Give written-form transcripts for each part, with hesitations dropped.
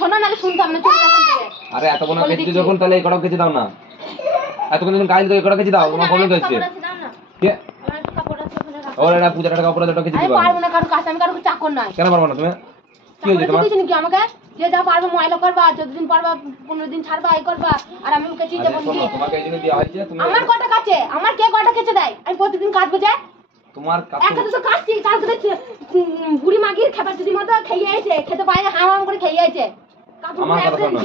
শোনা নালে শুনতাম না চলে যাবেন থেকে। আরে এত কোন কেজি যখন তাহলে এই কটাও কেজি দাও না। এত কোন দিন কাজ তো এই কটা কেজি দাও তোমার প্রবলেম হচ্ছে। কে? আমার একটা কাপড় আছে ওখানে রাখো। ওরে না পূজার টাকা কাপড় দাও কেজি আমি দিবা। পারবো না কারো কাছে আমি কারো চাকর নাই। কেন পারবো না তুমি? কি হইছে তোমার? কিছু নাকি আমাকে যে যা পারবো ময়লা করবা, যতদিন পারবা 15 দিন ছাড়বা এই করবা আর আমি মুখে চিজে বলি। শোনো তোমাকে এই জন্য দেয়া হয়েছে তুমি আমার কটা কাছে আমার কে কটা কেচে দেয়? আমি প্রতিদিন কাটবো যায়। তোমার কাছে একটা তো কাটছি কালকে দেখছি বুড়ি মাগির খাবার যদি মতো খেয়ে আইছে খেতে পায় না হাম করে খেয়ে আইছে। আমার কথা শোনো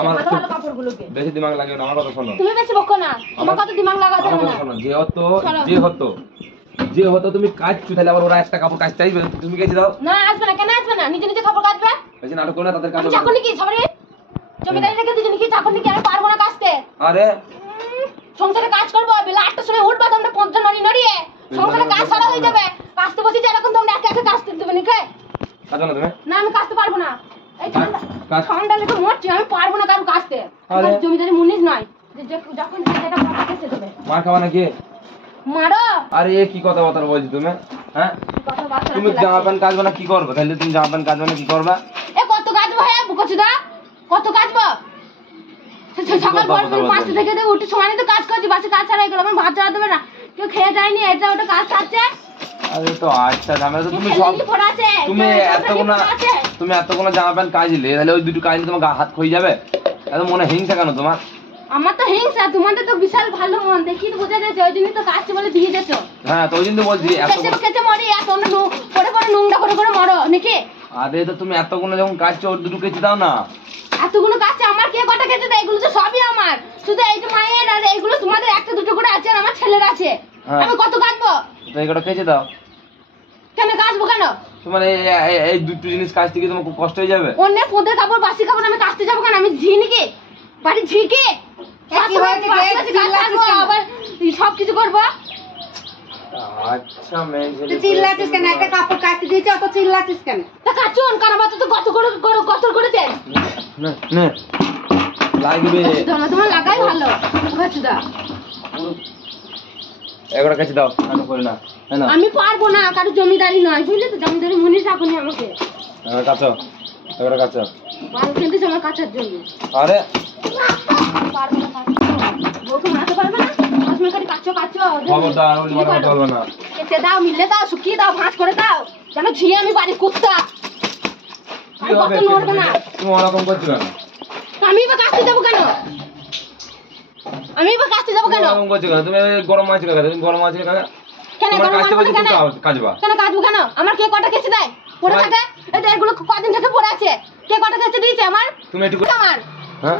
আমার ভালো কাপড়গুলোকে বেশি দিমাগ লাগে না আমার কথা শোনো তুমি বেশি বকো না তোমার কত দিমাগ লাগাতে হবে না শোনো যে হতো তুমি কাজ তাহলে আবার ওরা একটা কাপড় কাচতে আইবে তুমি কেজি দাও না আসবে না কেন আসবে না নিজে নিজে কাপড় কাচবে বেশি নাটক করো না তাদের কাজ চাকর নাকি সবারই জমিদারি রেখে দিয়েছেন কি চাকর নাকি আমি পারবো না কাচতে আরে সংসারে কাজ করবো বেলা 8টার সময় উঠবা তোমরা 5 নড়ি নড়িয়ে সংসারে কাজ সারা হয়ে যাবে কাচতে বসে যেরকম তোমরা একা একা কাচতে দেবে নাকি কাজ না তুমি না আমি কাচতে পারবো না এই ঠান্ডা লেগে মরছি আমি পারবো না কারো কাচতে জমিদারি মুনিশ নয় যে যখন যেটা কথা কেচে দেবে মার খাওয়া নাকি মারো আরে কি কথা বলছি তুমি হ্যাঁ তুমি জামা প্যান্ট কাচবে না কি করবে তাহলে তুমি জামা প্যান্ট কাচবে না কি করবা এ কত কাচবো হ্যাঁ বুকচুদা কত কাচবো সকাল ভোর 5টা থেকে উঠে সময় তো কাজ করছি বাসে কাজ ছাড়া গেল আমার ভাত চড়া দেবে না কেউ খেয়ে যায়নি এটা ওটা কাজ থাকছে আরে তো আচ্ছা ঝামেলা তো তুমি সব তুমি এত কোনো জামা প্যান্ট কাচলে তাহলে ওই দুটো কাচলে তোমার গা হাত ক্ষয়ে যাবে এত মনে হিংসা কেন তোমার আমার তো হিংসা তোমাদের তো বিশাল ভালো মন দেখি তো বোঝা যাচ্ছে ওই জন্যই তো কাজটা বলে দিয়ে দিচ্ছ হ্যাঁ তো ওই জন্য তো বলছি কেটে মরি আর তোমরা পরে পরে নোংরা করে মরো নাকি আরে তো তুমি এত কোনো যখন কাজছো ওর দুটো কেচে দাও না এতগুলো কাজ আমার কে কটা কেচে দেয় এগুলো তো সবই আমার শুধু এই যে মায়ের আর এইগুলো তোমাদের একটা দুটো করে আছে আর আমার ছেলের আছে আমি কত কাটবো তো এই কটা কেচে দাও কেন কাচবো কেন তোমার এই দুটো জিনিস কাচতে গিয়ে তোমার খুব কষ্ট হয়ে যাবে অন্য পোদের কাপড় বাসি কাপড় আমি কাচতে যাবো কেন আমি ঝি নাকি বাড়ি ঝিকে আবার সবকিছু করবো আচ্ছা মেন চিল্লাছিস কেন একটা কাপড় কাটতে দিয়েছে অত চিল্লাছিস কেন তা কাচুন কারাবাতে তো কত করে কত করেছে না না লাগবে তোমার লাগাই ভালো বাচ্চা এগুলো কেচে দাও কেন করে না হ্যাঁ না আমি পারবো না কারো জমিদারি নয় বুঝলে তো জমিদারি মুনিশ রাখুনি আমাকে কাচো এগুলো কাচো বাল খেলতেছে আমার কাচার জন্য আরে পারবো না বউকে মারতে পারবে না আসলে কাটি কাচো খবরদার ওই কথা বলবো না কেটে দাও মিলে দাও শুকিয়ে দাও ভাঁজ করে দাও যেন ঝিয়ে আমি বাড়ি কুত্তা কি হবে তুমি ওরকম করছো কেন আমি বা কাচতে যাবো কেন ওরকম করছো কেন তুমি গরম মাছ কেন তুমি গরম মাছ কেন তোমার কাচতে বলছি তুমি কাচবা কেন কাচবো কেন আমার কে কটা কেচে দেয় পড়ে থাকে এই এগুলো কদিন থেকে পড়ে আছে কে কটা কেচে দিয়েছে আমার তুমি একটু আমার হ্যাঁ